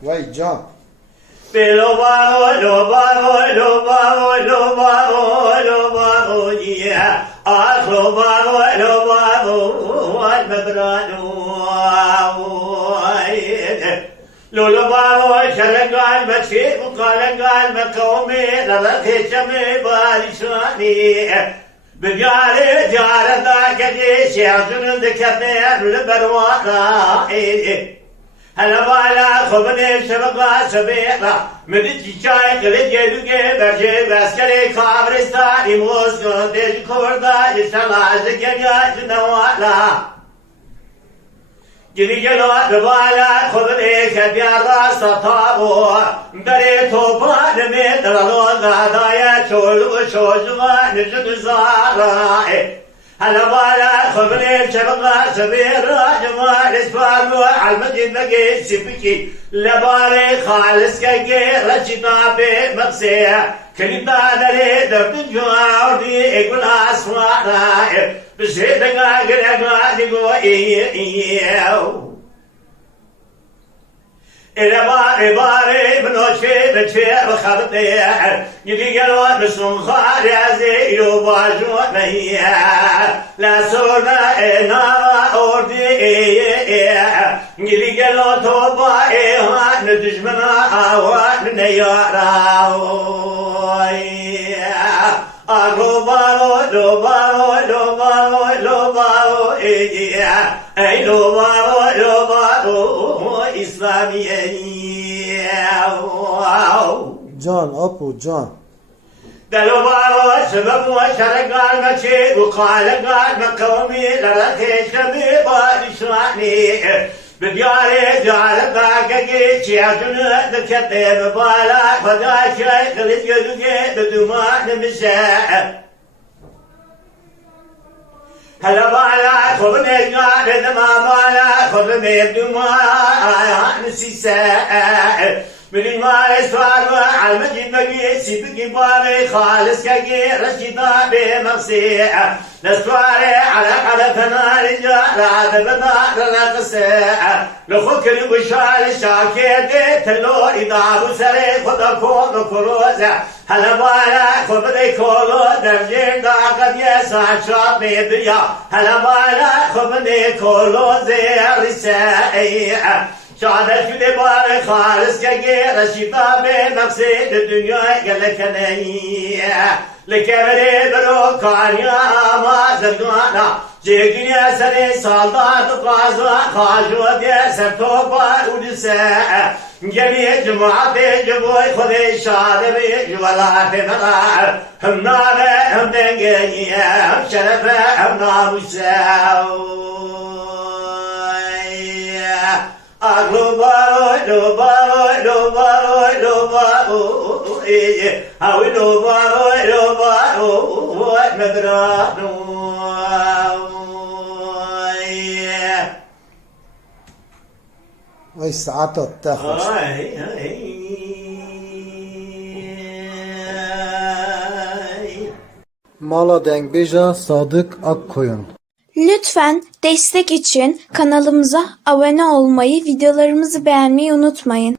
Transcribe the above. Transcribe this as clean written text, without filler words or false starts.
Vay can. لولو بارو شرقال بكشي وقالقال بكومي لرثي شمي بارشاني بجاري جارة ذاك دي شيخ ذكرني بالبروانا هلا بالا خبني شبقا سبيقا مدجي شايق لجيبك برجي بسكري كابرستاني موسكو ديج كوردا يشتلا زكيا جنوالا جني جلوات بالا خبني كبيرا سطابو بري توبان من دلالون دايا شولو شوجوا نجد زارا هلا بالا خبني شبقا سبيرا جمال اسفارو عالمدين بقي سبكي لبالي خالص كي رشدا بي مقسيا كندا دري درد جواردي اقول اسوارا بسيدقا قرقا دقو ايو إلى باري بنوشي بتشي بخبطي يدي قلوة بسم خارزي يباجو نيا لا سونا إنا أوردي يدي قلوة توبا إيها ندجمنا أوان نيارا أغبارو لبارو لبارو لبارو أي لبارو İslamiye Can Apo can. دلوبارو سبب وشرقال مكي وقالقال مقومي لرثي شمي بارشاني بدياري جعل باقي شيعتنا ذكرتي ببالا فدا شيء خلص يدوكي بدمان مساء هلا بالا خذني قاعد ما بالا خذني بدموع نسيساء من المال اسفار على المجد بقي سيبقي باري خالص كي رشيدا بمقسيع نسواري على فنار رجال هذا بدار نقسيع لخكري وشال شاكي تلو إدار سري خدا كون كروزة هلا بالا خبري كولو درجين دا قد يسا شاب ميديا هلا بالا خبري كولو زير سائع شادر شده بار خالص كي رشيدا بمقصد الدنيا قلك نيا لكبري برو كاريا ما زرقانا جيكني سري سالدار تقازوا خاجو دي سرطوبا ودسا جميع جماعة جبوي خذي شاد بي جوالات مرار هم نار هم دنگي هم شرف هم ناموسا Aglobaro, lobaro, lobaro, lobaro, how lobaro, lobaro, what medrano, Vay saat التخش. Mala Dengbeja Sadık Akkoyun. Lütfen destek için kanalımıza abone olmayı, videolarımızı beğenmeyi unutmayın.